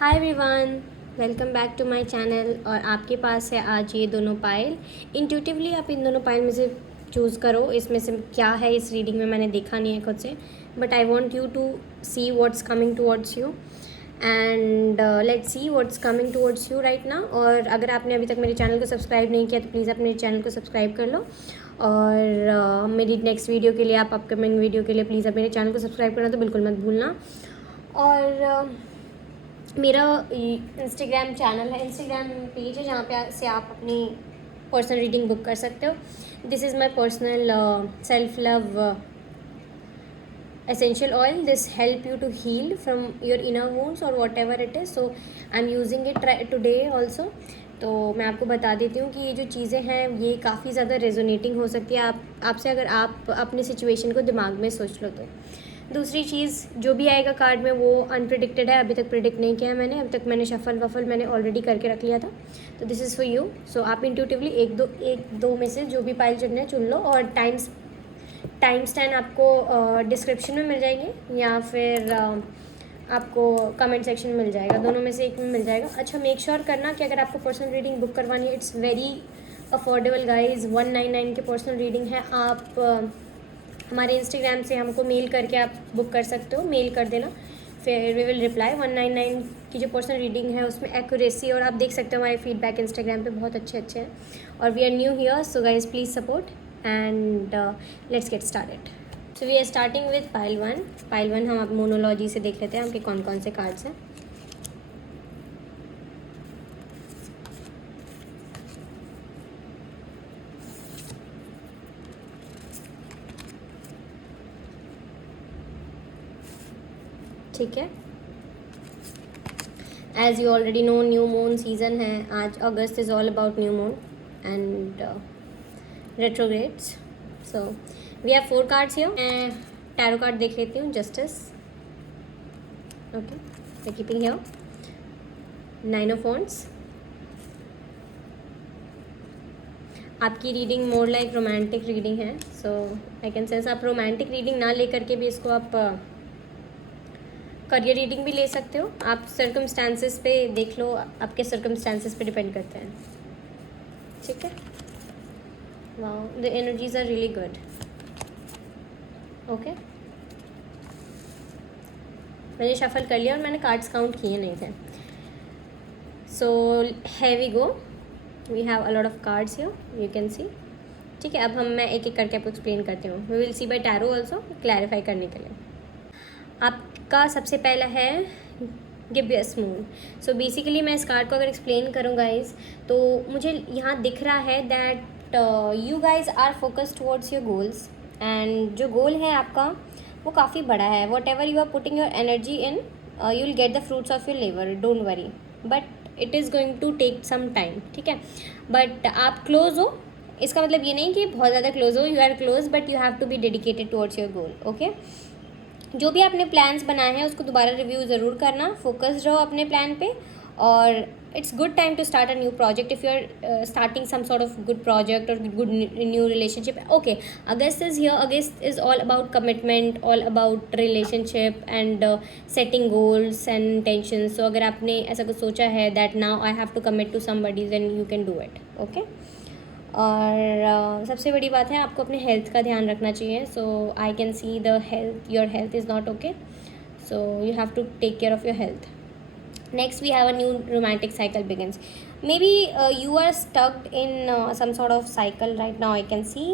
Hi everyone, welcome back to my channel. और आपके पास है आज ये दोनों पाइल। इंट्यूटिवली आप इन दोनों पाइल में से चूज़ करो, इसमें से क्या है इस रीडिंग में मैंने देखा नहीं है खुद से, but I want you to see what's coming towards you and let's see what's coming towards you right now. और अगर आपने अभी तक मेरे चैनल को सब्सक्राइब नहीं किया तो प्लीज़ आप मेरे चैनल को सब्सक्राइब कर लो। और मेरी नेक्स्ट वीडियो के लिए, आप अपकमिंग वीडियो के लिए प्लीज़ आप मेरे चैनल को सब्सक्राइब करना तो बिल्कुल मत भूलना। और मेरा इंस्टाग्राम चैनल है, इंस्टाग्राम पेज है जहाँ पे से आप अपनी पर्सनल रीडिंग बुक कर सकते हो। This is my personal self love essential oil. This help you to heal from your inner wounds or whatever it is. So I'm using it today also. तो मैं आपको बता देती हूँ कि ये जो चीज़ें हैं ये काफ़ी ज़्यादा रेजोनेटिंग हो सकती है आपसे अगर आप अपनी सिचुएशन को दिमाग में सोच लो तो। दूसरी चीज़, जो भी आएगा कार्ड में वो अनप्रिडिक्टेड है, अभी तक प्रिडिक्ट नहीं किया है मैंने। अभी तक मैंने शफल वफल मैंने ऑलरेडी करके रख लिया था, तो दिस इज़ फॉर यू। सो आप इंट्यूटिवली एक दो में से जो भी पाइल चुनना है चुन लो। और टाइम स्टैंड आपको डिस्क्रिप्शन में मिल जाएंगे या फिर आपको कमेंट सेक्शन में मिल जाएगा, दोनों में से एक में मिल जाएगा। अच्छा, मेक श्योर करना कि अगर आपको पर्सनल रीडिंग बुक करवानी है, इट्स वेरी अफोर्डेबल गाइज, 199 की पर्सनल रीडिंग है। आप हमारे इंस्टाग्राम से हमको मेल करके आप बुक कर सकते हो, मेल कर देना, फिर वी विल रिप्लाई। 199 की जो पर्सनल रीडिंग है उसमें एक्यूरेसी, और आप देख सकते हो हमारे फीडबैक इंस्टाग्राम पे बहुत अच्छे हैं। और we are new here, so guys please support and let's get started. So we are starting with pile one. हम अब मोनोलॉजी से देख लेते हैं आपके कौन कौन से कार्ड्स हैं। ठीक है, as you already know new moon season है आज। August is all about new moon and retrogrades. So we have 4 cards here. मैं टैरो कार्ड देख लेती हूँ। Justice, okay, we keeping here 9 of wands. आपकी reading more like romantic reading है, so I can sense आप romantic reading ना लेकर के भी इसको आप करियर रीडिंग भी ले सकते हो। आप सर्कमस्टांसेस पे देख लो, आपके सर्कमस्टांसेस पे डिपेंड करते हैं। ठीक है, wow, the energies are really good. Okay, मैंने शफल कर लिया और मैंने कार्ड्स काउंट किए नहीं थे। So here we go, we have a lot of cards here, you can see. ठीक है, अब मैं एक एक करके आपको एक्सप्लेन करती हूँ। We will see by tarot also, clarify करने के लिए। आपका सबसे पहला है गिबियस मून। सो बेसिकली मैं इस कार्ड को अगर एक्सप्लेन करूँ गाइज, तो मुझे यहाँ दिख रहा है that you guys are focused towards your goals, and जो गोल है आपका वो काफ़ी बड़ा है। Whatever you are putting your energy in, you will get the fruits of your labour, don't worry, but it is going to take some time. ठीक है, but आप क्लोज हो, इसका मतलब ये नहीं कि बहुत ज़्यादा क्लोज हो, you are close, but you have to be dedicated towards your goal. Okay, जो भी आपने प्लान्स बनाए हैं उसको दोबारा रिव्यू ज़रूर करना, फोकस्ड रहो अपने प्लान पे। और it's good time to start a new project if you are starting some sort of good project और good new relationship. Okay, August is here, August is all about commitment, all about relationship and setting goals and intentions. So अगर आपने ऐसा कुछ सोचा है that now I have to commit to somebody, then you can do it. Okay, और सबसे बड़ी बात है आपको अपने हेल्थ का ध्यान रखना चाहिए। So I can see the health, your health is not okay, so you have to take care of your health. Next we have a new romantic cycle begins. Maybe you are stuck in some sort of cycle right now, I can see,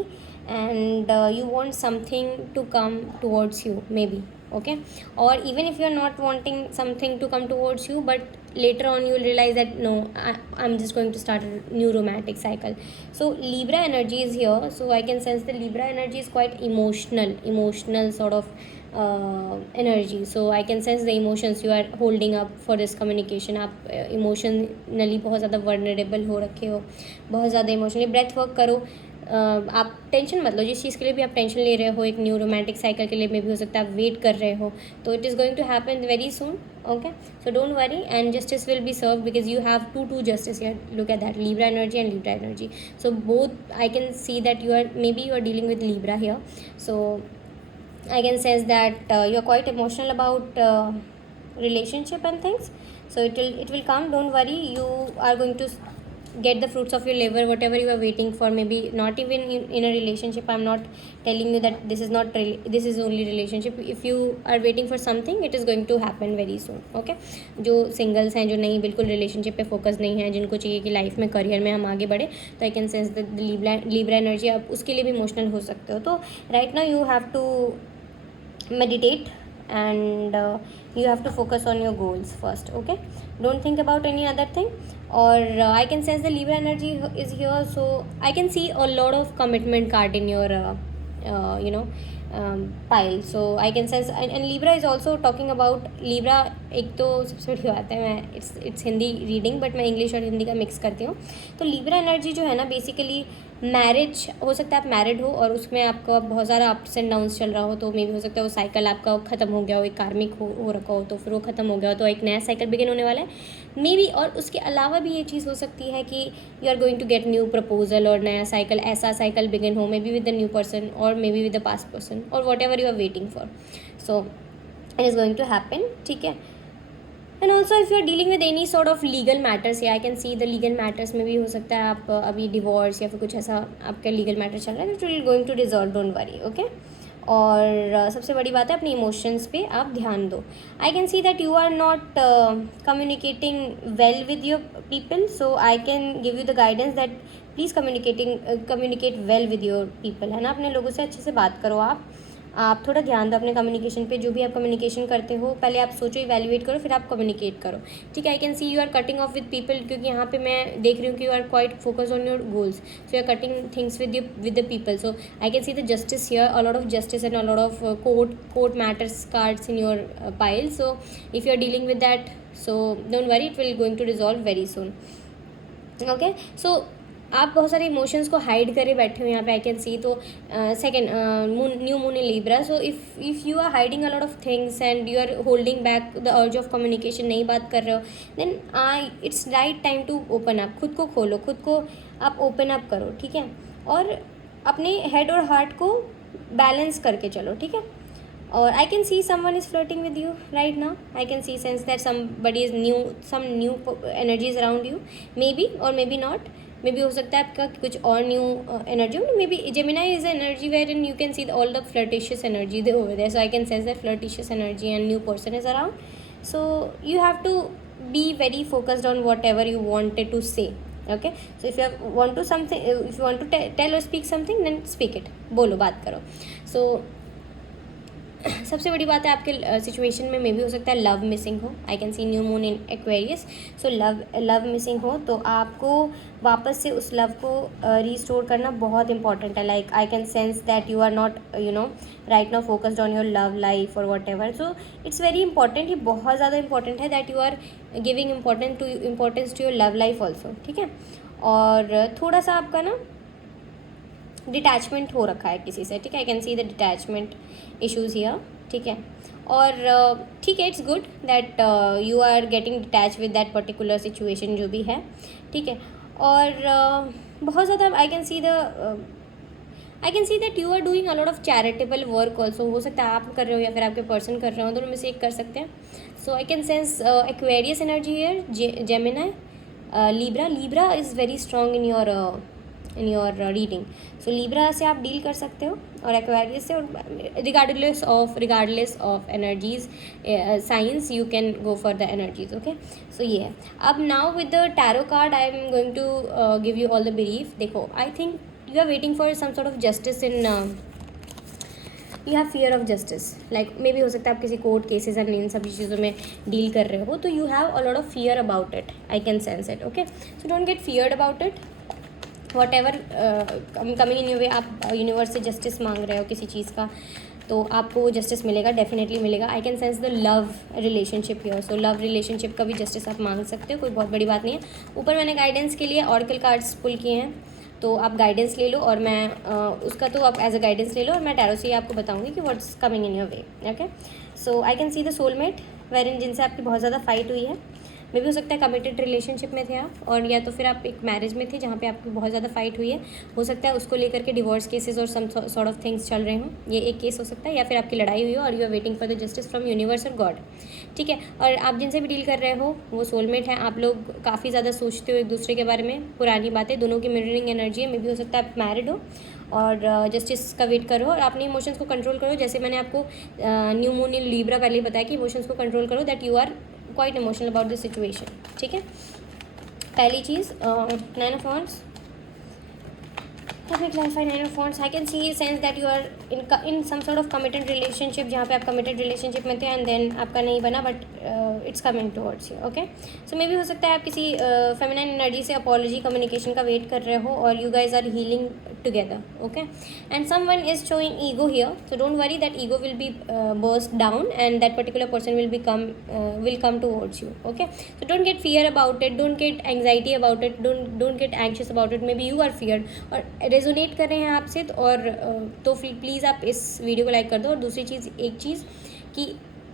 and you want something to come towards you maybe. Okay, or even if you are not wanting something to come towards you, but later on you will realize that no, I'm just going to start a new romantic cycle. So Libra energy is here, so I can sense the Libra energy is quite emotional sort of energy. So I can sense the emotions you are holding up for this communication. आप emotionally बहुत ज़्यादा vulnerable हो रखे हो, बहुत ज़्यादा emotionally. Breath work करो, आप टेंशन मत लो, जिस चीज़ के लिए भी आप टेंशन ले रहे हो, एक न्यू रोमांटिक साइकिल के लिए मे भी हो सकता है आप वेट कर रहे हो, तो it is going to happen very soon. Okay, so don't worry and justice will be serve because you have two justice here. Look at that, Libra energy and Libra energy. So both I can see that you are dealing with Libra here. So I can sense that you're quite emotional about relationship and things. So it will come, don't worry. You are going to get the fruits of your labor, whatever you are waiting for. Maybe not even in a relationship. I'm not telling you that this is not this is only relationship. If you are waiting for something, it is going to happen very soon. Okay, जो singles हैं, जो नहीं बिल्कुल relationship पे focus नहीं है, जिनको चाहिए कि लाइफ में करियर में हम आगे बढ़े, तो I can sense the Libra energy. आप उसके लिए भी इमोशनल हो सकते हो. तो right now you have to meditate and you have to focus on your goals first. Okay, don't think about any other thing. Or I can sense the Libra energy is here, so I can see a lot of commitment card in your pile. So I can sense, and Libra is also talking about Libra. एक तो सबसे बड़ी बात है, मैं it's Hindi reading, but मैं English और हिंदी का मिक्स करती हूँ. तो Libra एनर्जी जो है ना, बेसिकली मैरिज हो सकता है. आप मैरिड हो और उसमें आपका बहुत सारा अप्स एंड डाउन्स चल रहा हो, तो मे भी हो सकता है वो साइकिल आपका ख़त्म हो गया हो, एक कार्मिक हो रखा हो, तो फिर वो ख़त्म हो गया हो, तो एक नया साइकिल बिगिन होने वाला है मे बी. और उसके अलावा भी ये चीज़ हो सकती है कि you are going to get new proposal और नया साइकिल, ऐसा साइकिल बिगिन हो, maybe with the new person और maybe with the past person और whatever you are waiting for. So it is going to happen. ठीक है. And also if you are dealing with any sort of legal matters, या I can see the legal matters में भी हो सकता है आप अभी डिवोर्स या फिर कुछ ऐसा आपका लीगल मैटर चल रहा है, it will going to resolve, don't worry. Okay. और सबसे बड़ी बात है, अपने इमोशंस पे आप ध्यान दो. I can see that you are not communicating well with your people, so I can give you the guidance that please communicate well with your people, है ना. अपने लोगों से अच्छे से बात करो. आप थोड़ा ध्यान दो अपने कम्युनिकेशन पे. जो भी आप कम्युनिकेशन करते हो, पहले आप सोचो, इवैल्यूएट करो, फिर आप कम्युनिकेट करो. ठीक है. I can see you are cutting off with people, क्योंकि यहाँ पे मैं देख रही हूँ कि you are quite focus on your goals, so you are cutting things with the people. So I can see the justice here, a lot of justice and a lot of court matters cards in your pile. So if you are dealing with that, so don't worry, it will going to resolve very soon. Okay. So आप बहुत सारे emotions को hide करे बैठे हो यहाँ पे, I can see. तो second new moon in Libra. So if you are hiding a lot of things and you are holding back the urge of communication, नहीं बात कर रहे हो, then it's right time to open up. खुद को खोलो, खुद को आप ओपन अप करो. ठीक है. और अपने हेड और हार्ट को बैलेंस करके चलो. ठीक है. और I can see someone is flirting with you right now. I can see sense that somebody is new, some new energies around you, maybe और maybe not. Maybe हो सकता है आपका कुछ और न्यू एनर्जी हो. Maybe Gemini is energy where in you can see all the flirtatious energy they over there. So I can sense that flirtatious energy and new person is around. So you have to be very focused on whatever you wanted to say. Okay, so if you want to tell or speak something, then speak it. बोलो, बात करो. So सबसे बड़ी बात है आपके situation में मे भी हो सकता है लव मिसिंग हो. I can C new moon in Aquarius. So love missing हो तो आपको वापस से उस लव को रीस्टोर करना बहुत इंपॉर्टेंट है. Like I can sense that you are not right now focused on your love life और whatever. So it's very important, ये बहुत ज़्यादा इंपॉर्टेंट है that you are giving importance to your love life also. ठीक है. और थोड़ा सा आपका ना डिटैचमेंट हो रखा है किसी से. ठीक है. I can see the detachment issues here. ठीक है. और ठीक है, it's good that you are getting detach with that particular situation जो भी है. ठीक है. और बहुत ज़्यादा I can see that you are doing a lot of charitable work also. हो सकता है आप कर रहे हो या फिर आपके पर्सन कर रहे हो, दोनों में से एक कर सकते हैं. So I can sense Aquarius energy here, Gemini, Libra is very strong in your reading. So Libra से आप डील कर सकते हो और एक्वेरियस से. और regardless of energies science you can go for the energies. Okay. So ये है. अब now with the tarot card I am going to give you all the belief. देखो, I think you are waiting for some sort of justice in you have fear of justice. Like मे भी हो सकता है आप किसी court cases and in सभी चीज़ों में डील कर रहे हो, तो you have a lot of fear about it. I can sense it. Okay. So don't get feared about it. What ever coming in your वे, आप यूनिवर्स से जस्टिस मांग रहे हो किसी चीज़ का, तो आपको वो जस्टिस मिलेगा, डेफिनेटली मिलेगा. आई can sense the love relationship here. So love relationship का भी जस्टिस आप मांग सकते हो, कोई बहुत बड़ी बात नहीं है. ऊपर मैंने गाइडेंस के लिए ऑरेकल कार्ड्स पुल किए हैं, तो आप गाइडेंस ले लो और मैं उसका तो आप एज अ गाइडेंस ले लो और मैं टैरो से ही आपको बताऊंगी कि what's coming in your way. Okay. So I can see the soulmate where in, जिनसे आपकी बहुत ज़्यादा फाइट हुई है. मे भी हो सकता है कमिटेड रिलेशनशिप में थे आप, और या तो फिर आप एक मैरिज में थे जहाँ पे आपकी बहुत ज़्यादा फाइट हुई है, हो सकता है उसको लेकर के डिवोर्स केसेस और सम सॉर्ट ऑफ थिंग्स चल रहे हों, ये एक केस हो सकता है, या फिर आपकी लड़ाई हुई हो और you are waiting for the justice from universe और गॉड, ठीक है। और आप जिनसे भी डील कर रहे हो वो सोलमेट हैं, आप लोग काफ़ी ज़्यादा सोचते हो एक दूसरे के बारे में, पुरानी बातें, दोनों की मिररिंग एनर्जी है, मे भी हो सकता है आप मैरिड हो और जस्टिस का वेट करो और अपने इमोशंस को कंट्रोल करो, जैसे मैंने आपको न्यू मून इन लीब्रा पहले ही बताया कि इमोशंस को कंट्रोल करो, that you are quite emotional about this situation, ठीक है। पहली चीज़, 9 of wands, let me clarify 9 of wands. I can see sense that you are in some sort of committed relationship, जहाँ पे आप committed relationship में थे and then आपका नहीं बना, but it's coming towards you, okay. So maybe हो सकता है आप किसी feminine energy से apology communication का wait कर रहे हो और you guys are healing together, okay. And someone is showing ego here, so don't worry, that ego will be burst down and that particular person will come towards you, okay. So don't get fear about it, don't get anxiety about it, don't get anxious about it. Maybe you are feared और resonate कर रहे हैं आपसे, तो please आप इस video को like कर दो। और दूसरी चीज़, एक चीज़ कि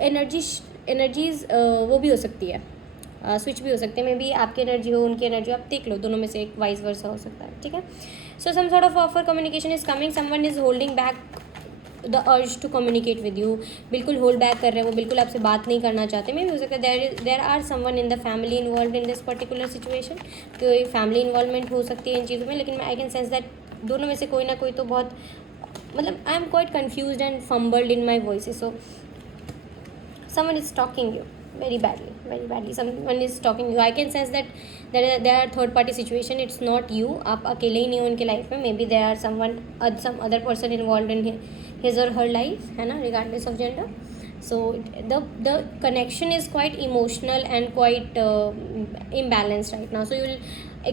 एनर्जीज़ वो भी हो सकती है, स्विच भी हो सकते हैं, मे बी आपकी एनर्जी हो उनकी एनर्जी हो, आप देख लो, दोनों में से एक वाइस वर्सा हो सकता है, ठीक है। So some sort of offer communication is coming, someone is holding back the urge to communicate with you, बिल्कुल होल्ड बैक कर रहे हैं वो, बिल्कुल आपसे बात नहीं करना चाहते। मे भी हो सकता है there are someone in the family involve in this particular situation, कोई फैमिली इन्वॉल्वमेंट हो सकती है इन चीज़ों में, लेकिन आई कैन सेंस दैट दोनों में से कोई ना कोई तो बहुत, मतलब I am quite confuse and fumbled in my voice. So someone is talking you very badly, someone is talking you, I can sense that there are third party situation, it's not you, आप अकेले ही नहीं हो उनके life में, may be there are some other person involved in his or her life, है ना, regardless of gender. So the connection is quite emotional and quite imbalanced right now, so you will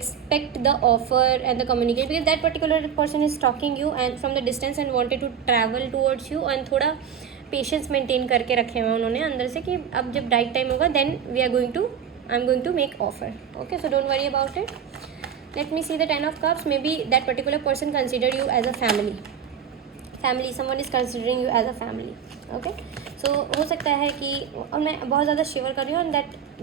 expect the offer and the communication, because that particular person is talking you and from the distance and wanted to travel towards you, and थोड़ा patience maintain करके रखे हुए उन्होंने अंदर से कि अब जब राइट टाइम होगा then I am going to make offer, okay. So don't worry about it. Let me see the 10 of cups, maybe that particular person consider you as a family, someone is considering you as a family, okay. So हो सकता है कि, और मैं बहुत ज़्यादा शिवर कर रही हूँ, and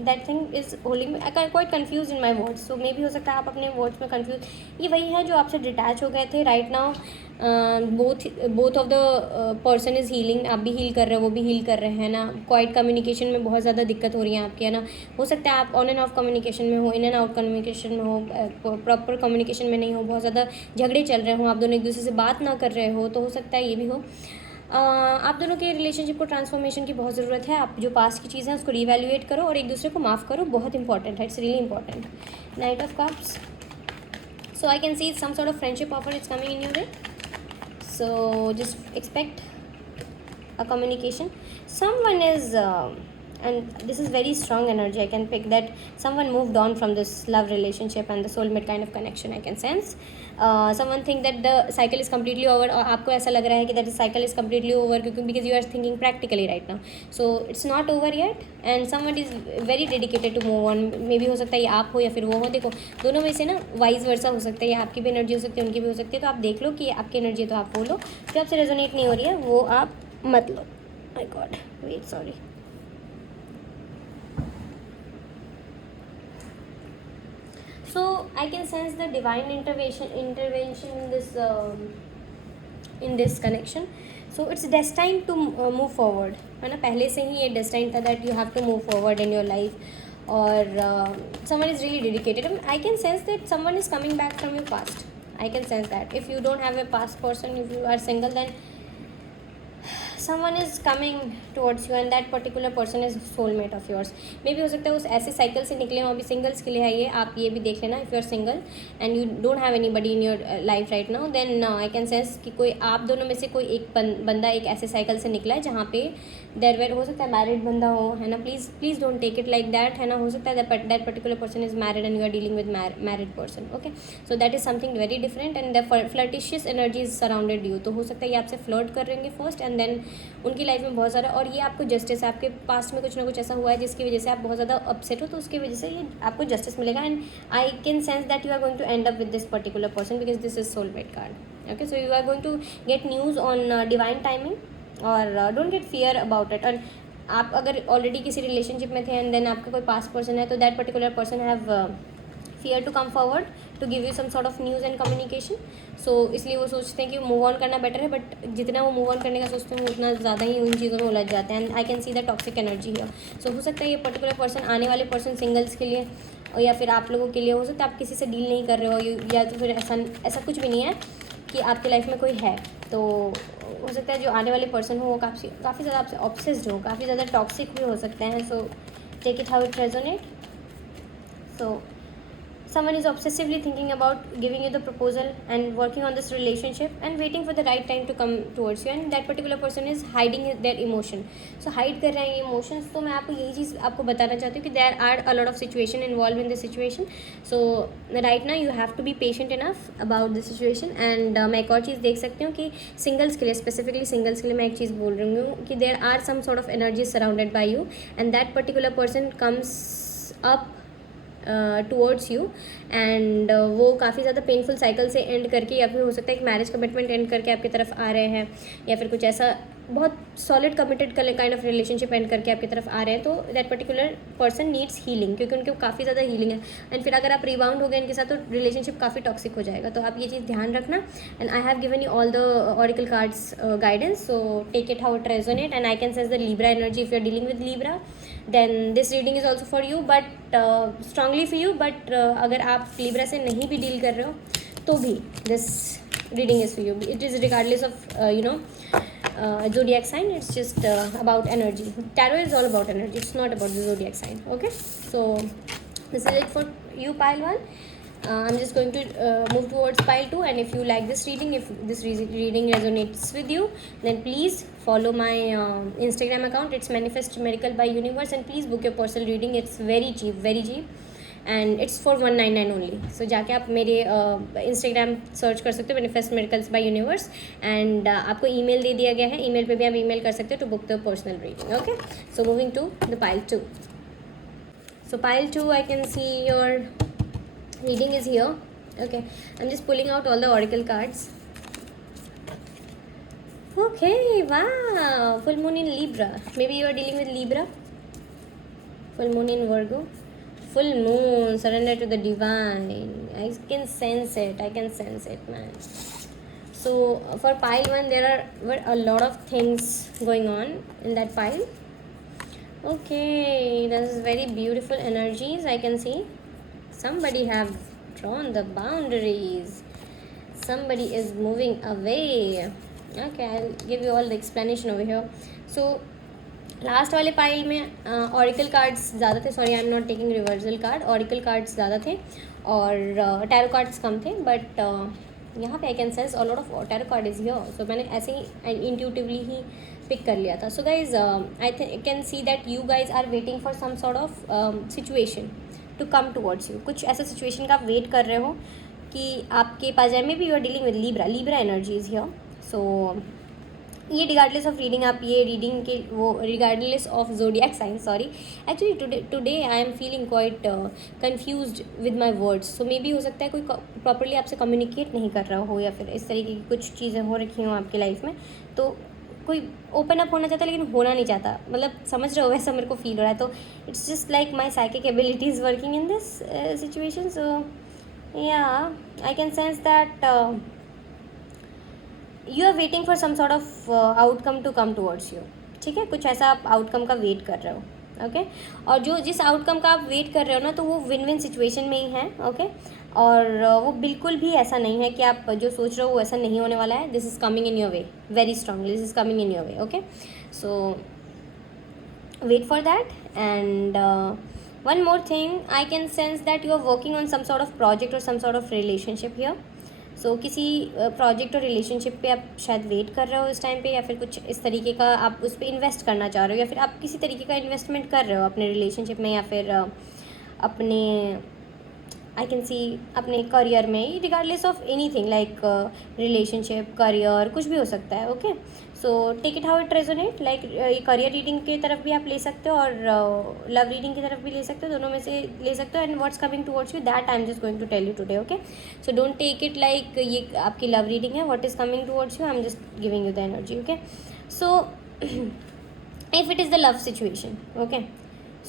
that thing is holding me, I quite confuse in my words, so मे भी हो सकता है आप अपने वर्ड्स में कन्फ्यूज, ये वही है जो आपसे डिटैच हो गए थे right now. Both of the person is healing, आप भी हील कर रहे हो, वो भी हील कर रहे हैं ना, क्वाइट कम्युनिकेशन में बहुत ज़्यादा दिक्कत हो रही है आपकी, है ना। हो सकता है आप ऑन एंड ऑफ कम्युनिकेशन में हो, इन एंड आउट कम्युनिकेशन में हो, प्रॉपर कम्युनिकेशन में नहीं हो, बहुत ज़्यादा झगड़े चल रहे हो, आप दोनों एक दूसरे से बात ना कर रहे हो, तो हो सकता है ये भी हो। आप दोनों के रिलेशनशिप को ट्रांसफॉर्मेशन की बहुत ज़रूरत है, आप जो पास्ट की चीज़ें हैं उसको रीवैल्यूएट करो और एक दूसरे को माफ़ करो, बहुत इंपॉर्टेंट है, it's really important. Knight of cups, so I can see some sort of friendship offer is coming in your way, so just expect a communication. Someone is and this is very strong energy, I can pick that someone moved on from this love relationship and the soulmate kind of connection, I can sense. Someone think that the cycle is completely over, और आपको ऐसा लग रहा है कि that the cycle is completely over because you are thinking practically right now, so it's not over yet and someone is very dedicated to move on. maybe हो सकता है ये आप हो या फिर वो हो, देखो दोनों में से ना वाइस वर्सा हो सकता है, ये आपकी भी एनर्जी हो सकती है उनकी भी हो सकती है, तो आप देख लो कि आपकी एनर्जी है तो आप वो लो, जो आपसे रेजोनेट नहीं हो रही है वो आप मत लो। My god, wait, sorry. So I can sense the divine intervention in this connection. So it's destined to move forward, है ना, पहले से ही ये destined था that you have to move forward in your life, और someone is really dedicated. I can sense that someone is coming back from your past. I can sense that if you don't have a past person, if you are single, then someone is coming towards you and that particular person is soulmate of yours. maybe हो सकता है उस ऐसे cycle से निकले हो, अभी singles के लिए है ये, आप ये भी देख लेना, if you are single and you don't have anybody in your life right now, then I can sense कि कोई आप दोनों में से कोई एक बंदा एक ऐसे साइकिल से निकला है जहाँ पे देर वेर हो सकता है मैरिड बंदा हो, है ना, please don't take it like that, है ना, हो सकता है that particular person is married and you are dealing with married person, okay. So that is something very different and the flirtatious energy is surrounded you, तो हो सकता है ये आपसे फ्लर्ट कर रहेंगे फर्स्ट एंड देन उनकी लाइफ में बहुत ज़्यादा, और ये आपको जस्टिस, आपके पास्ट में कुछ ना कुछ ऐसा हुआ है जिसकी वजह से आप बहुत ज़्यादा अपसेट हो, तो उसकी वजह से ये आपको जस्टिस मिलेगा and I can sense that you are going to end up with this particular person because this is soulmate card, okay. So you are going to get news on divine timing और don't get fear about it, और आप अगर already किसी relationship में थे and then आपका कोई past person है, तो that particular person have fear to come forward to give you some sort of news and communication. So इसलिए वो सोचते हैं कि मूव ऑन करना बेटर है, बट जितना वो मूव ऑन करने का सोचते हैं वो उतना ज़्यादा ही उन चीज़ों में उलझ जाते हैं. And I can see the toxic energy here. So हो सकता है ये पर्टिकुलर पर्सन, आने वाले पर्सन सिंगल्स के लिए और या फिर आप लोगों के लिए हो सकता है आप किसी से डील नहीं कर रहे हो, या तो फिर ऐसा कुछ भी नहीं है कि आपकी लाइफ में कोई है. तो हो सकता है जो आने वाले पर्सन हो वो काफ़ी ज़्यादा आपसे ऑब्सेस्ड हो, काफ़ी ज़्यादा टॉक्सिक भी हो सकते हैं. So take it how it resonate. So someone is obsessively thinking about giving you the proposal and working on this relationship and waiting for the right time to come towards you, and that particular person is hiding their emotion. So hide कर रहे हैं ये emotions. तो मैं आपको यही चीज़ आपको बताना चाहती हूँ कि there are a lot of situation involved in this situation. So right now you have to be patient enough about the situation. And मैं एक और चीज़ देख सकती हूँ कि सिंगल्स के लिए, स्पेसिफिकली सिंगल्स के लिए मैं एक चीज़ बोल रही हूँ कि there are some sort of energies surrounded by you and that particular person comes up towards you. And वो काफ़ी ज़्यादा पेनफुल साइकिल से एंड करके, या फिर हो सकता है कि मैरिज कमिटमेंट एंड करके आपकी तरफ आ रहे हैं, या फिर कुछ ऐसा बहुत solid committed kind of relationship and करके आपकी तरफ आ रहे हैं. तो that particular person needs healing, क्योंकि उनके काफ़ी ज़्यादा हीलिंग है. एंड फिर अगर आप रिबाउंड हो गए इनके साथ तो रिलेशनशिप काफ़ी टॉक्सिक हो जाएगा. तो आप ये चीज़ ध्यान रखना. And I have given you all the oracle cards guidance. So take it how it resonate. And I can sense the Libra energy. If you are dealing with Libra then this reading is also for you, but strongly for you. but अगर आप Libra से नहीं भी deal कर रहे हो तो भी this reading is for you. It is regardless of zodiac sign. It's just about energy. Tarot is all about energy. It's not about the zodiac sign. Okay, so this is it for you, pile 1. I'm just going to move towards pile 2, and if you like this reading, if this reading resonates with you, then please follow my Instagram account. It's Manifest Miracle by Universe, and please book your personal reading. It's very cheap, and it's for 199 only. So जाके आप मेरे Instagram search कर सकते हो, Manifest Miracles by Universe, and आपको email दे दिया गया है. email पे भी आप email कर सकते हो to book the personal reading. Okay, so moving to the pile 2. So pile 2, I can see your reading is here. Okay, I'm just pulling out all the oracle cards. Okay, wow, full moon in Libra. Maybe you are dealing with Libra. Full moon in Virgo. Full moon, surrender to the divine. I can sense it, man. So for pile 1, were a lot of things going on in that pile. Okay, this is very beautiful energies. I can see somebody have drawn the boundaries. Somebody is moving away. Okay, I'll give you all the explanation over here. So last वाले pile में auricle cards ज़्यादा थे. Sorry, I am not taking reversal card. Auricle cards ज़्यादा थे और tarot cards कम थे. But यहाँ पे I can sense a lot of tarot card is here. So मैंने ऐसे ही इंट्यूटिवली ही पिक कर लिया था. So guys, I can see that you guys are waiting for some sort of situation to come towards you. कुछ ऐसा situation का आप वेट कर रहे हो कि आपके पास जाए. Maybe you are dealing with Libra energy is here. So ये रिगार्डलेस ऑफ रीडिंग, आप ये रीडिंग के वो regardless of zodiac sign. Sorry, actually today I am feeling quite confused with my words. So maybe हो सकता है कोई properly आपसे कम्युनिकेट नहीं कर रहा हो, या फिर इस तरीके की कुछ चीज़ें हो रखी हों आपकी लाइफ में. तो कोई ओपन अप होना चाहता है लेकिन होना नहीं चाहता. मतलब समझ रहे हो, वैसा मेरे को फील हो रहा है. तो it's just like my psychic abilities working in this situation. So या I can sense that you are waiting for some sort of outcome to come towards you. ठीक है, कुछ ऐसा आप आउटकम का वेट कर रहे हो. ओके, और जो जिस आउटकम का आप वेट कर रहे हो ना, तो वो विन विन सिचुएशन में ही है. ओके, और वो बिल्कुल भी ऐसा नहीं है कि आप जो सोच रहे हो वो ऐसा नहीं होने वाला है. This is coming in your way very strongly. This is coming in your way. Okay, so wait for that. And one more thing, I can sense that you are working on some sort of project और some sort of relationship here. So किसी project और relationship पे आप शायद wait कर रहे हो इस टाइम पे, या फिर कुछ इस तरीके का आप उस पर इन्वेस्ट करना चाह रहे हो, या फिर आप किसी तरीके का इन्वेस्टमेंट कर रहे हो अपने रिलेशनशिप में, या फिर अपने आई कैन सी अपने करियर में. Regardless of any thing like relationship, career, कुछ भी हो सकता है. Okay, so take it how it resonate. Like career reading की तरफ भी आप ले सकते हो और लव रीडिंग की तरफ भी ले सकते हो. दोनों में से ले सकते हो. And what's coming towards you, that I am just going to tell you today. Okay, so don't take it like ये आपकी लव रीडिंग है. What is coming towards you, I am just giving you the energy. Okay, so if it is the love situation, okay,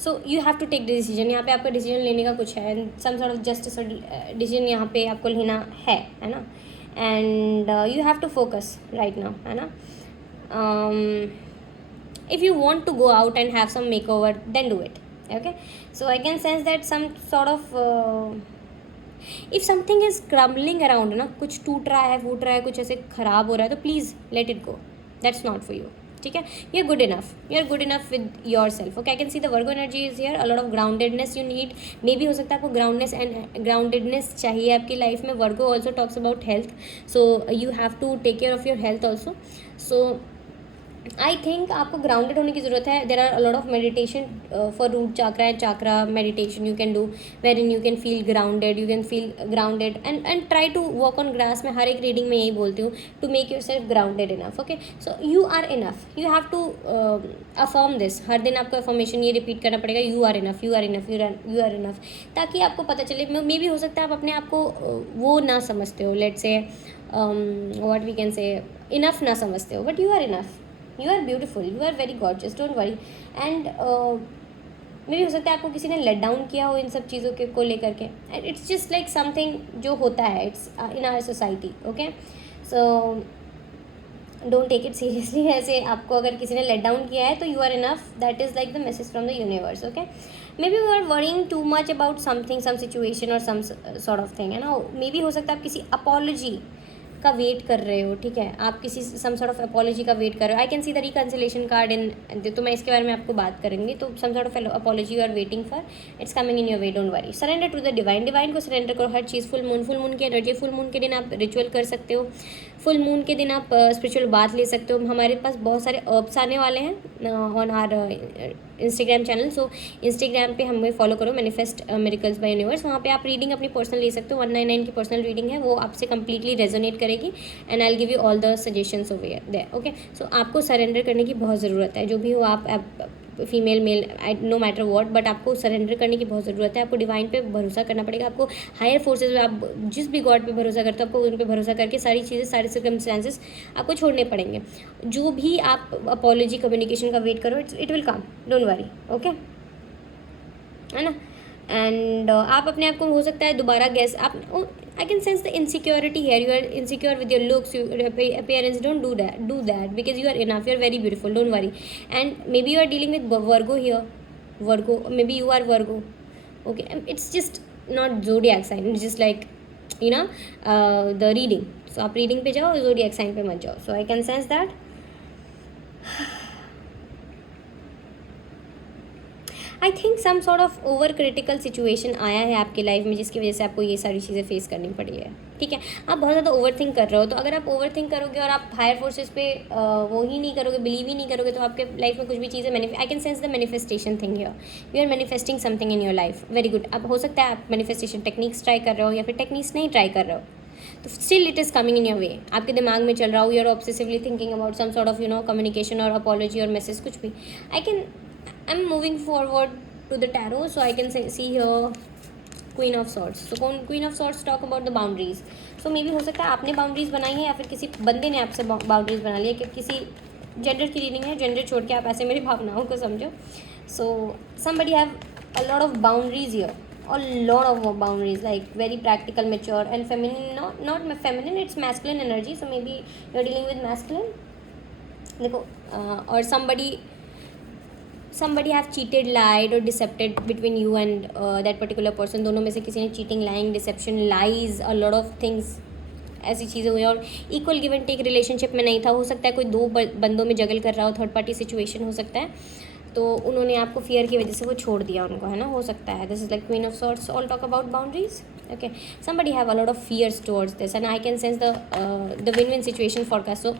so you have to take decision. यहाँ पे आपका decision लेने का कुछ है, some sort of justice decision यहाँ पे आपको लेना है ना. And you have to focus right now, है ना. if you want to go out and have some makeover, then do it. Okay, so I can sense that some sort of if something is crumbling around ना, कुछ टूट रहा है, फूट रहा है, कुछ ऐसे खराब हो रहा है, तो please let it go. That's not for you. ठीक है, you are good enough, you are good enough with yourself. Okay, I can see the Virgo energy is here. A lot of groundedness you need. Maybe हो सकता है आपको groundedness चाहिए आपकी life में. Virgo also talks about health, so you have to take care of your health also. So I think आपको grounded होने की ज़रूरत है. There are a lot of meditation for root chakra and chakra meditation you can do, where in you can feel grounded, you can feel grounded and try to walk on grass. मैं हर एक reading में यही बोलती हूँ, to make yourself grounded enough. Okay, so you are enough. You have to affirm this. हर दिन आपको अफर्मेशन ये रिपीट करना पड़ेगा, you are enough, you are enough, you are enough, ताकि आपको पता चले. मे भी हो सकता है आप अपने आप को वो ना समझते हो, let's say what we can say enough ना समझते हो, but you are enough. You are beautiful, you are very gorgeous, don't worry. And मे भी हो सकता है आपको किसी ने लेट डाउन किया हो इन सब चीज़ों के को लेकर के. And it's just like something जो होता है, it's in our society. Okay, so don't take it seriously. ऐसे आपको अगर किसी ने लेट डाउन किया है तो you are enough. That is like the message from the universe. Okay, maybe you are worrying too much about something, some situation और some sort of thing, है ना. मे बी हो सकता है आप किसी अपॉलॉजी का वेट कर रहे हो. ठीक है, आप किसी सम सॉर्ट ऑफ अपॉलॉजी का वेट कर रहे हो. I can see the reconciliation card in, तो मैं इसके बारे में आपको बात करूँगी. तो some sort of apology you are waiting for, it's coming in your way, don't worry. Surrender to the divine. Divine को सरेंडर करो हर चीज़. फुल मून की एनर्जी. फुल मून के दिन आप रिचुअल कर सकते हो. फुल मून के दिन आप स्पिरिचुअल बात ले सकते हो. हमारे पास बहुत सारे अर्ब्स आने वाले हैं on our Instagram channel. So Instagram पे हमें फॉलो करो, मैनिफेस्ट मिरेकल्स बाय यूनिवर्स. वहाँ पे आप रीडिंग अपनी पर्सनल ले सकते हो. 199 की पर्सनल रीडिंग है, वो आपसे कंप्लीटली रेजोनेट करेगी and I will give you all the suggestions over there. Okay, so आपको सरेंडर करने की बहुत ज़रूरत है. जो भी हो आप female male no matter what, but आपको सरेंडर करने की बहुत ज़रूरत है. आपको डिवाइन पे भरोसा करना पड़ेगा. आपको हायर फोर्सेज में, आप जिस भी गॉड पे भरोसा करते हो, आपको उन पे भरोसा करके सारी चीज़ें, सारे सर्कमस्टांसेस आपको छोड़ने पड़ेंगे. जो भी आप अपॉलॉजी कम्युनिकेशन का वेट करो, it will come, don't worry. Okay, है ना. एंड आप अपने आप को हो सकता है दोबारा गैस आप, I can sense the insecurity here. You are insecure with your looks, your appearance. Don't do that because you are enough. You are very beautiful. Don't worry. And maybe you are dealing with Virgo here. Virgo. Maybe you are Virgo. Okay. It's just not zodiac sign. It's just like, you know, the reading. So आप reading पे जाओ, zodiac sign पे मत जाओ. So I can sense that. I think some sort of over critical situation आया है आपकी life में, जिसकी वजह से आपको ये सारी चीज़ें फेस करनी पड़ी है. ठीक है, आप बहुत ज़्यादा ओवर थिंक कर रहे हो. तो अगर आप ओवर थिंक करोगे और आप हायर फोर्सेस पे वो ही नहीं करोगे, बिलीव ही नहीं करोगे, तो आपके लाइफ में कुछ भी चीज़ें I can sense the manifestation thing here. You are manifesting something in your life. Very good. अब हो सकता है आप मैनिफेस्टेशन टेक्निक्स ट्राई कर रहे हो या फिर टेक्निक्स नहीं ट्राई कर रहे हो, तो still it is coming in your way. आपके दिमाग में चल रहा हो, you are obsessively thinking about some sort of communication और अपॉलॉजी और मैसेज, कुछ भी. I am moving forward to the tarot, so I can see here Queen of Swords. So Queen of Swords talk about the boundaries. So maybe हो सकता है आपने boundaries बनाई है या फिर किसी बंदे ने आपसे बाउंड्रीज बना ली है. कि किसी जेंडर की रीडिंग है, जेंडर छोड़ के आप ऐसे मेरी भावनाओं को समझो. So somebody have a lot of boundaries here, a lot of boundaries, like very practical, mature and feminine. Not feminine, it's masculine energy. So maybe you're dealing with masculine. देखो, or somebody have cheated, lied or decepted between you and that particular person. दोनों में से किसी ने cheating, lying, deception, lies, a lot of things, ऐसी चीज़ें हुई. और equal give and take relationship में नहीं था. हो सकता है कोई दो बंदों में जगल कर रहा हो, थर्ड पार्टी सिचुएशन हो सकता है. तो उन्होंने आपको फियर की वजह से वो छोड़ दिया उनको, है ना, हो सकता है. This is like queen of swords. All talk about boundaries. Okay, somebody have a lot of fears towards this, and I can sense the win-win situation forecast. So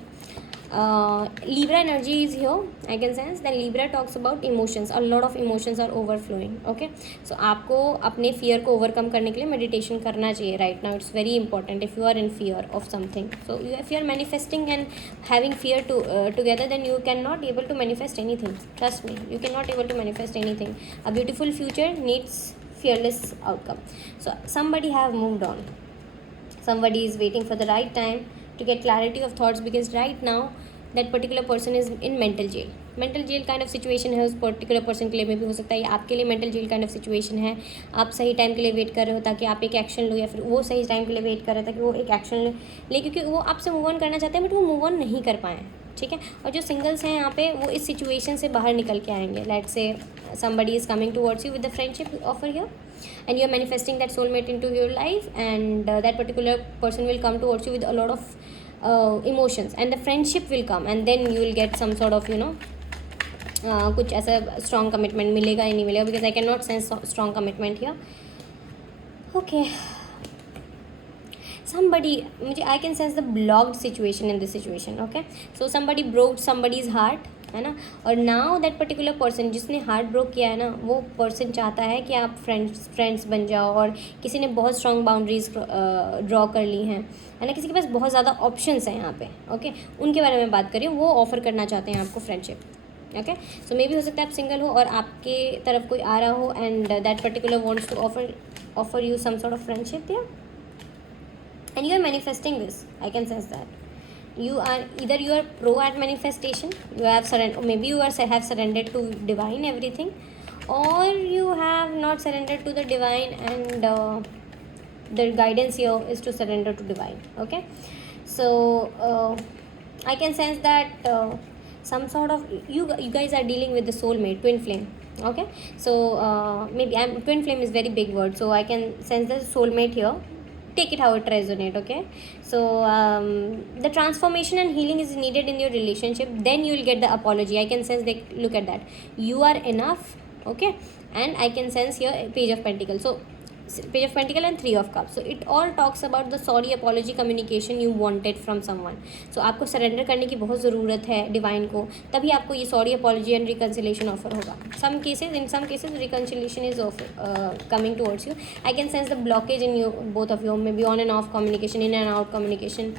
Libra energy is here. I can sense that Libra talks about emotions. A lot of emotions are overflowing. Okay, so आपको अपने fear को overcome करने के लिए meditation करना चाहिए right now. It's very important if you are in fear of something. So if you are manifesting and having fear together, then you cannot able to manifest anything. Trust me, you cannot able to manifest anything. A beautiful future needs fearless outcome. So somebody have moved on. Somebody is waiting for the right time to get clarity of thoughts, because right now that particular person is in mental jail. Mental jail kind of situation है उस particular person के लिए, में भी हो सकता है आपके लिए mental jail kind of situation है। आप सही टाइम के लिए वेट कर रहे हो ताकि आप एक एक्शन लो, या फिर वो सही टाइम के लिए वेट कर रहे हैं ताकि वो एक एक्शन ले, क्योंकि वो आपसे मूव ऑन करना चाहते हैं बट वो मूव ऑन नहीं कर पाए, ठीक है। और जो सिंगल्स हैं यहाँ पे वो इस सिचुएशन से बाहर निकल के आएंगे। Let's say somebody is coming towards you with the friendship offer here, and you are manifesting that soulmate into your life, and that particular person will come towards you with a lot of emotions, and the friendship will come, and then you will get some sort of कुछ ऐसा strong commitment मिलेगा या नहीं मिलेगा, because I cannot sense strong commitment here. Okay, somebody, मुझे I can sense the blocked situation in this situation. Okay, so somebody broke somebody's heart, है ना, और नाउ दैट पर्टिकुलर पर्सन जिसने हार्ट ब्रोक किया है ना, वो पर्सन चाहता है कि आप फ्रेंड्स बन जाओ, और किसी ने बहुत स्ट्रॉन्ग बाउंड्रीज ड्रॉ कर ली हैं, है ना, किसी के पास बहुत ज़्यादा ऑप्शंस हैं यहाँ पे, ओके, उनके बारे में बात करें, वो ऑफ़र करना चाहते हैं आपको फ्रेंडशिप, ओके। सो मे बी हो सकता है आप सिंगल हो और आपके तरफ कोई आ रहा हो, and that particular wants to offer you some sort of friendship there, and you are manifesting this. I can sense that you are pro at manifestation, you have surrendered, maybe you have surrendered to divine everything, or you have not surrendered to the divine, and the guidance here is to surrender to divine, okay. So I can sense that some sort of you guys are dealing with the soulmate, twin flame, okay. So maybe twin flame is very big word, so I can sense the soulmate here. Take it how it resonate, okay. So the transformation and healing is needed in your relationship, then you will get the apology. I can sense, look at that, you are enough, okay. And I can sense here page of pentacles, so page of pentacle and 3 of cups, so it all talks about the sorry, apology, communication you wanted from someone. So आपको surrender करने की बहुत ज़रूरत है divine को, तभी आपको ये sorry, apology and reconciliation offer होगा. in some cases reconciliation is coming towards you. I can sense the blockage in you, both of you, maybe on and off communication, in and out communication,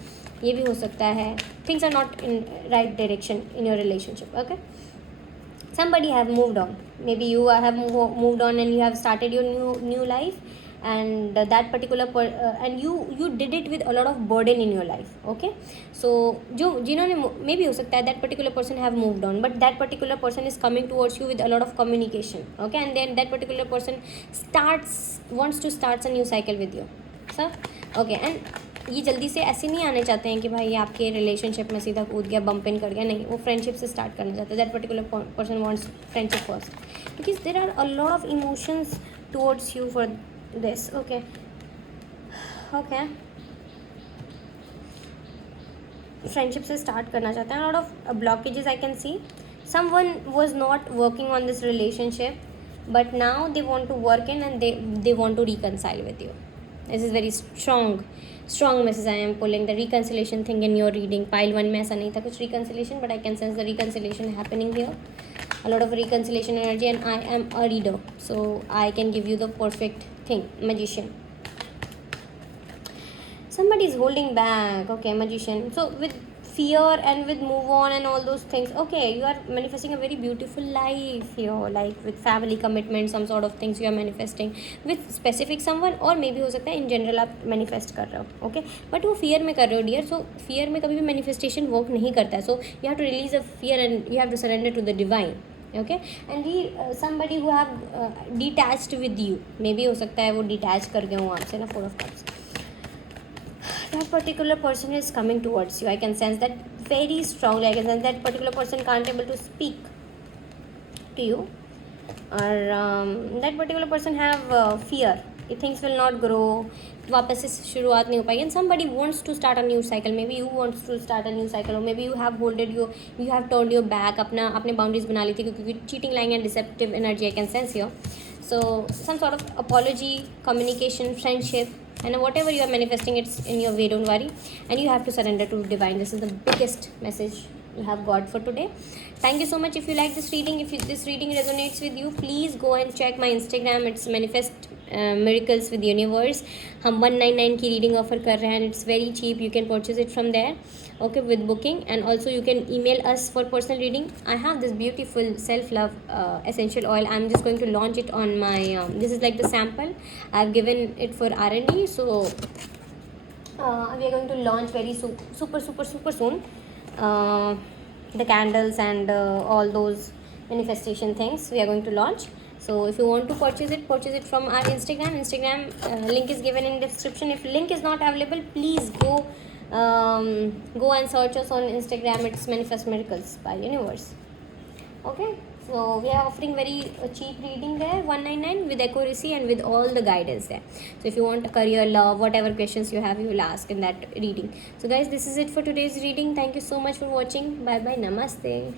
ये भी हो सकता है. Things are not in right direction in your relationship, okay. Somebody have moved on, maybe you have moved on and you have started your new life, and that particular and you did it with a lot of burden in your life, okay. So जो जिन्होंने maybe हो सकता है that particular person have moved on, but that particular person is coming towards you with a lot of communication, okay, and then that particular person wants to start a new cycle with you, sir, okay. And ये जल्दी से ऐसे नहीं आने चाहते हैं कि भाई ये आपके रिलेशनशिप में सीधा कूद गया, बम्प इन कर गया, नहीं, वो फ्रेंडशिप से स्टार्ट करना चाहते हैं. That particular person wants friendship first, because there are a lot of emotions towards you for this, okay okay. Friendship से स्टार्ट करना चाहते हैं. Lot of blockages I can see. Someone was not working on this relationship, but now they want to work in and they want to reconcile with you. This is very strong message I am pulling. The reconciliation thing in your reading, pile 1 में ऐसा नहीं था कुछ reconciliation, but I can sense the reconciliation happening here. A lot of reconciliation energy, and I am a reader, so I can give you the perfect thing. Magician. Somebody is holding back, okay, magician. So with fear and with move on and all those things, okay, you are manifesting a very beautiful life here, like with family commitment, some sort of things you are manifesting with specific someone, or maybe हो सकता है in general आप manifest कर रहे हो, okay, but वो fear में कर रहे हो dear. So fear में कभी भी manifestation work नहीं करता है. So you have to release the fear and you have to surrender to the divine, okay. And somebody who have detached with you, maybe हो सकता है वो detach कर गए हो आपसे ना, 4 of cups. That particular person is coming towards you. I can sense that very strongly. I can sense that particular person can't able to speak to you, or that particular person have fear कि things will not grow, वापस से शुरुआत नहीं हो पाएगी. And somebody wants to start a new cycle. Maybe you wants to start a new cycle, or maybe you have turned your back, अपने boundaries बना ली थी, क्योंकि cheating, lying and deceptive energy I can sense here. So some sort of apology, communication, friendship, and whatever you are manifesting, it's in your way, don't worry, and you have to surrender to divine. This is the biggest message you have got for today. Thank you so much. If you like this reading, if this reading resonates with you, please go and check my Instagram. It's manifest miracles with universe. हम 199 की reading offer कर रहे हैं, and it's very cheap. You can purchase it from there, okay, with booking. And also you can email us for personal reading. I have this beautiful self love essential oil. I'm just going to launch it on my this is like the sample I've given it for R&D. So we are going to launch very super soon. the candles and all those manifestation things we are going to launch. So if you want to purchase it from our Instagram link is given in description. If link is not available, please go and search us on Instagram. It's Manifest Miracles by Universe. Okay, so we are offering very cheap reading there, 199, with accuracy and with all the guidance there. So if you want a career, love, whatever questions you have, you will ask in that reading. So guys, this is it for today's reading. Thank you so much for watching. Bye bye. Namaste.